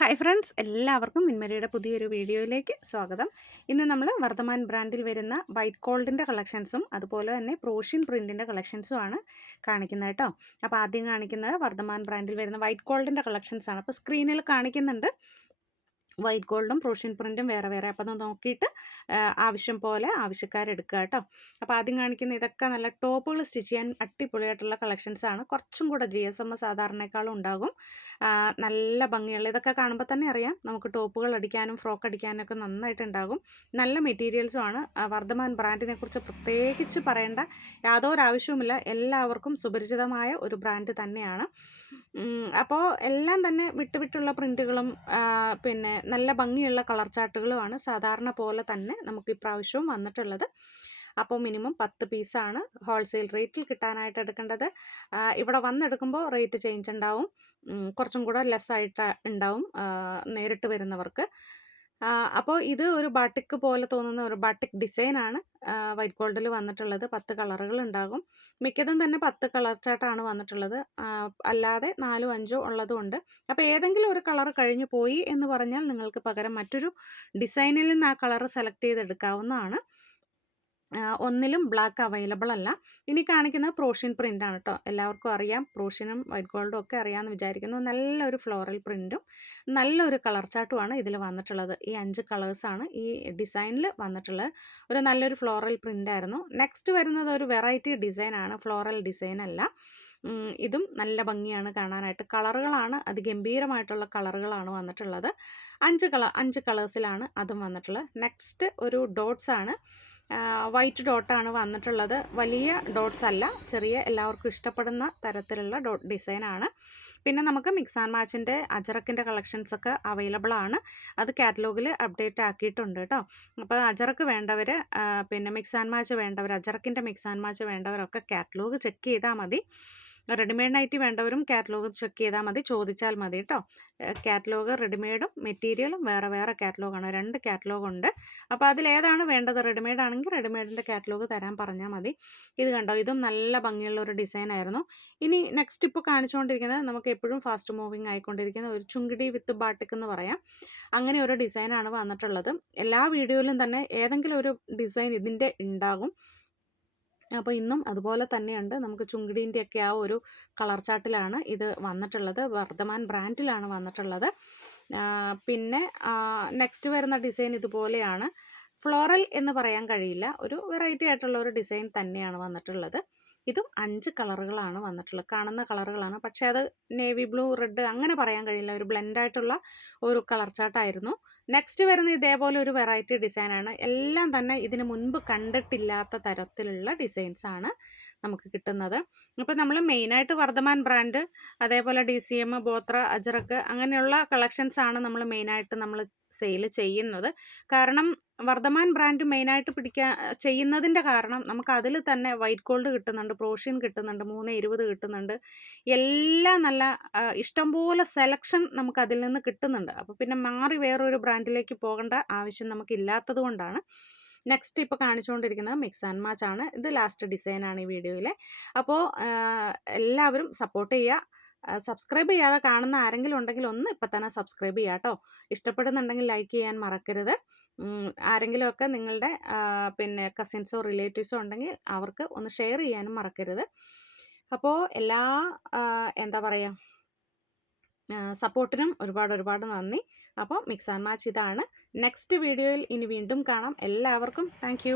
Hi friends എല്ലാവർക്കും മിൻമരിയുടെ പുതിയൊരു വീഡിയോയിലേക്ക് സ്വാഗതം. ഇന്ന് നമ്മൾ വർദ്ധമാൻ ബ്രാൻഡിൽ വരുന്ന വൈറ്റ് ഗോൾഡിന്റെ കളക്ഷൻസും അതുപോലെ തന്നെ പ്രോഷ്യൻ പ്രിന്റിന്റെ കളക്ഷൻസും ആണ് കാണിക്കുന്നത് കേട്ടോ. അപ്പോൾ ആദ്യം കാണിക്കുന്നത് വർദ്ധമാൻ ബ്രാൻഡിൽ വരുന്ന വൈറ്റ് ഗോൾഡിന്റെ കളക്ഷൻസാണ്. അപ്പോൾ സ്ക്രീനിൽ കാണിക്കുന്നുണ്ട്. വൈറ്റ് ഗോൾഡും പ്രൂഷ്യൻ പ്രിന്റും വേറെ വേറെ. അപ്പോൾ അത് നോക്കിയിട്ട് ആവശ്യം പോലെ ആവശ്യക്കാരെടുക്കുക കേട്ടോ അപ്പോൾ ആദ്യം കാണിക്കുന്ന ഇതൊക്കെ നല്ല ടോപ്പുകൾ സ്റ്റിച്ച് ചെയ്യാൻ അടിപൊളിയായിട്ടുള്ള കളക്ഷൻസ് ആണ്. കുറച്ചും കൂടെ ജി എസ് എം സാധാരണക്കാളും ഉണ്ടാകും. നല്ല ഭംഗിയുള്ള ഇതൊക്കെ കാണുമ്പോൾ തന്നെ അറിയാം. നമുക്ക് ടോപ്പുകൾ അടിക്കാനും ഫ്രോക്ക് അടിക്കാനും ഒക്കെ നന്നായിട്ട് ഉണ്ടാകും. നല്ല മെറ്റീരിയൽസും ആണ്. വർദ്ധമാൻ ബ്രാൻഡിനെ കുറിച്ച് പ്രത്യേകിച്ച് പറയേണ്ട യാതൊരു ആവശ്യവുമില്ല. എല്ലാവർക്കും സുപരിചിതമായ ഒരു ബ്രാൻഡ് തന്നെയാണ്. അപ്പോൾ എല്ലാം തന്നെ വിട്ടുവിട്ടുള്ള പ്രിന്റുകളും പിന്നെ നല്ല ഭംഗിയുള്ള കളർ ചാർട്ടുകളുമാണ് സാധാരണ പോലെ തന്നെ നമുക്ക് ഇപ്രാവശ്യവും വന്നിട്ടുള്ളത്. അപ്പോൾ മിനിമം പത്ത് പീസാണ് ഹോൾസെയിൽ റേറ്റിൽ കിട്ടാനായിട്ട് എടുക്കേണ്ടത്. ഇവിടെ വന്നെടുക്കുമ്പോൾ റേറ്റ് ചേഞ്ച് ഉണ്ടാവും. കുറച്ചും കൂടെ ലെസ്സായിട്ട് ഉണ്ടാവും നേരിട്ട് വരുന്നവർക്ക്. അപ്പോൾ ഇത് ഒരു ബാട്ടിക് പോലെ തോന്നുന്ന ഒരു ബാട്ടിക് ഡിസൈനാണ് വൈറ്റ് ഗോൾഡിൽ വന്നിട്ടുള്ളത്. പത്ത് കളറുകൾ ഉണ്ടാകും. മിക്കതും തന്നെ പത്ത് കളർ ചാർട്ടാണ് വന്നിട്ടുള്ളത്. അല്ലാതെ നാലോ അഞ്ചോ ഉള്ളതുകൊണ്ട് അപ്പോൾ ഏതെങ്കിലും ഒരു കളർ കഴിഞ്ഞു പോയി എന്ന് പറഞ്ഞാൽ നിങ്ങൾക്ക് പകരം മറ്റൊരു ഡിസൈനിൽ നിന്ന് ആ കളർ സെലക്ട് ചെയ്തെടുക്കാവുന്നതാണ്. ഒന്നിലും ബ്ലാക്ക് അവൈലബിൾ അല്ല. ഇനി കാണിക്കുന്നത് പ്രോഷ്യൻ പ്രിന്റ് ആണ് കേട്ടോ എല്ലാവർക്കും അറിയാം. പ്രോഷ്യനും വൈറ്റ് ഗോൾഡും ഒക്കെ അറിയാമെന്ന് വിചാരിക്കുന്നു. നല്ലൊരു ഫ്ലോറൽ പ്രിന്റും നല്ലൊരു കളർ ചാട്ടുമാണ് ഇതിൽ വന്നിട്ടുള്ളത്. ഈ അഞ്ച് കളേഴ്സാണ് ഈ ഡിസൈനിൽ വന്നിട്ടുള്ളത്. ഒരു നല്ലൊരു ഫ്ലോറൽ പ്രിന്റ് ആയിരുന്നു. നെക്സ്റ്റ് വരുന്നത് ഒരു വെറൈറ്റി ഡിസൈനാണ് ഫ്ലോറൽ ഡിസൈൻ അല്ല. ഇതും നല്ല ഭംഗിയാണ് കാണാനായിട്ട്. കളറുകളാണ് അത് ഗംഭീരമായിട്ടുള്ള കളറുകളാണ് വന്നിട്ടുള്ളത്. അഞ്ച് കളർ അഞ്ച് കളേഴ്സിലാണ് അതും വന്നിട്ടുള്ളത്. നെക്സ്റ്റ് ഒരു ഡോട്ട്സ് ആണ്. വൈറ്റ് ഡോട്ടാണ് വന്നിട്ടുള്ളത്. വലിയ ഡോട്ട്സ് അല്ല ചെറിയ എല്ലാവർക്കും ഇഷ്ടപ്പെടുന്ന തരത്തിലുള്ള ഡോട്ട് ഡിസൈനാണ് പിന്നെ നമുക്ക് മിക്സ് ആൻഡ് മാച്ചിന്റെ അജറക്കിന്റെ കളക്ഷൻസ് ഒക്കെ അവൈലബിൾ ആണ്. അത് കാറ്റലോഗിൽ അപ്ഡേറ്റ് ആക്കിയിട്ടുണ്ട് കേട്ടോ. അപ്പോൾ അജറക്ക് വേണ്ടവർ പിന്നെ മിക്സ് ആൻഡ് മാച്ച് വേണ്ടവർ അജറക്കിന്റെ മിക്സ് ആൻഡ് മാച്ച് വേണ്ടവരൊക്കെ കാറ്റലോഗ് ചെക്ക് ചെയ്താൽ മതി. റെഡിമെയ്ഡ് നൈറ്റി വേണ്ടവരും കാറ്റലോഗ് ചെക്ക് ചെയ്താൽ മതി ചോദിച്ചാൽ മതി കേട്ടോ കാറ്റലോഗ് റെഡിമെയ്ഡും മെറ്റീരിയലും വേറെ വേറെ കാറ്റലോഗാണ് രണ്ട് കാറ്റലോഗ് ഉണ്ട്. അപ്പോൾ അതിലേതാണ് വേണ്ടത്? റെഡിമെയ്ഡ് ആണെങ്കിൽ റെഡിമെയ്ഡിന്റെ കാറ്റലോഗ് തരാൻ പറഞ്ഞാൽ മതി. ഇത് കണ്ടോ? ഇതും നല്ല ഭംഗിയുള്ള ഒരു ഡിസൈൻ ആയിരുന്നു. ഇനി നെക്സ്റ്റ് ഇപ്പോൾ കാണിച്ചുകൊണ്ടിരിക്കുന്നത് നമുക്ക് എപ്പോഴും ഫാസ്റ്റ് മൂവിങ് ആയിക്കൊണ്ടിരിക്കുന്ന ഒരു ചുങ്കിടി വിത്ത് ബാട്ടിക് എന്ന് പറയാം. അങ്ങനെ ഒരു ഡിസൈനാണ് വന്നിട്ടുള്ളത്. എല്ലാ വീഡിയോയിലും തന്നെ ഏതെങ്കിലും ഒരു ഡിസൈൻ ഇതിന്റെ ഉണ്ടാകും. അപ്പോൾ ഇന്നും അതുപോലെ തന്നെയുണ്ട്. നമുക്ക് ചുങ്കിടീന്റെയൊക്കെ ആ ഒരു കളർ ചാർട്ടിലാണ് ഇത് വന്നിട്ടുള്ളത്. വർദ്ധമാൻ ബ്രാൻഡിലാണ് വന്നിട്ടുള്ളത്. പിന്നെ നെക്സ്റ്റ് വരുന്ന ഡിസൈൻ ഇതുപോലെയാണ്. ഫ്ലോറൽ എന്ന് പറയാൻ കഴിയില്ല. ഒരു വെറൈറ്റി ആയിട്ടുള്ള ഒരു ഡിസൈൻ തന്നെയാണ് വന്നിട്ടുള്ളത്. ഇതും അഞ്ച് കളറുകളാണ് വന്നിട്ടുള്ളത്. കാണുന്ന കളറുകളാണ്. പക്ഷേ അത് നേവി ബ്ലൂ റെഡ് അങ്ങനെ പറയാൻ കഴിയില്ല. ഒരു ബ്ലെൻഡായിട്ടുള്ള ഒരു കളർ ചാർട്ടായിരുന്നു. നെക്സ്റ്റ് വരുന്ന ഇതേപോലെ ഒരു വെറൈറ്റി ഡിസൈനാണ് എല്ലാം തന്നെ ഇതിന് മുൻപ് കണ്ടിട്ടില്ലാത്ത തരത്തിലുള്ള ഡിസൈൻസ് ആണ് നമുക്ക് കിട്ടുന്നത്. അപ്പോൾ നമ്മൾ മെയിനായിട്ട് വർദ്ധമാൻ ബ്രാൻഡ് അതേപോലെ D C M Bothra Ajrakh അങ്ങനെയുള്ള കളക്ഷൻസാണ് നമ്മൾ മെയിനായിട്ട് നമ്മൾ സെയിൽ ചെയ്യുന്നത്. കാരണം വർദ്ധമാൻ ബ്രാൻഡ് മെയിനായിട്ട് പിടിക്കാൻ ചെയ്യുന്നതിന്റെ കാരണം നമുക്ക് അതിൽ തന്നെ വൈറ്റ് ഗോൾഡ് കിട്ടുന്നുണ്ട് പ്രോഷ്യൻ കിട്ടുന്നുണ്ട് മൂന്ന് ഇരുപത് കിട്ടുന്നുണ്ട്. എല്ലാം നല്ല ഇഷ്ടംപോലെ സെലക്ഷൻ നമുക്ക് അതിൽ നിന്ന് കിട്ടുന്നുണ്ട്. അപ്പോൾ പിന്നെ മാറി വേറൊരു ബ്രാൻഡിലേക്ക് പോകേണ്ട ആവശ്യം നമുക്ക് ഇല്ലാത്തത് കൊണ്ടാണ്. നെക്സ്റ്റ് ഇപ്പോൾ കാണിച്ചുകൊണ്ടിരിക്കുന്നത് മിക്സ് ആൻഡ് മാച്ച് ആണ്. ഇത് ലാസ്റ്റ് ഡിസൈനാണ് ഈ വീഡിയോയിലെ അപ്പോൾ എല്ലാവരും സപ്പോർട്ട് ചെയ്യുക. സബ്സ്ക്രൈബ് ചെയ്യാതെ കാണുന്ന ആരെങ്കിലും ഉണ്ടെങ്കിൽ ഒന്ന് ഇപ്പം തന്നെ സബ്സ്ക്രൈബ് ചെയ്യാം കേട്ടോ. ഇഷ്ടപ്പെടുന്നുണ്ടെങ്കിൽ ലൈക്ക് ചെയ്യാൻ മറക്കരുത്. ആരെങ്കിലുമൊക്കെ നിങ്ങളുടെ പിന്നെ കസിൻസോ റിലേറ്റീവ്സോ ഉണ്ടെങ്കിൽ അവർക്ക് ഒന്ന് ഷെയർ ചെയ്യാനും മറക്കരുത്. അപ്പോൾ എല്ലാ എന്താ പറയുക സപ്പോർട്ടിനും ഒരുപാട് ഒരുപാട് നന്ദി. അപ്പോൾ മിക്സ് ആൻഡ് മാച്ച് ഇതാണ്. നെക്സ്റ്റ് വീഡിയോയിൽ ഇനി വീണ്ടും കാണാം. എല്ലാവർക്കും താങ്ക്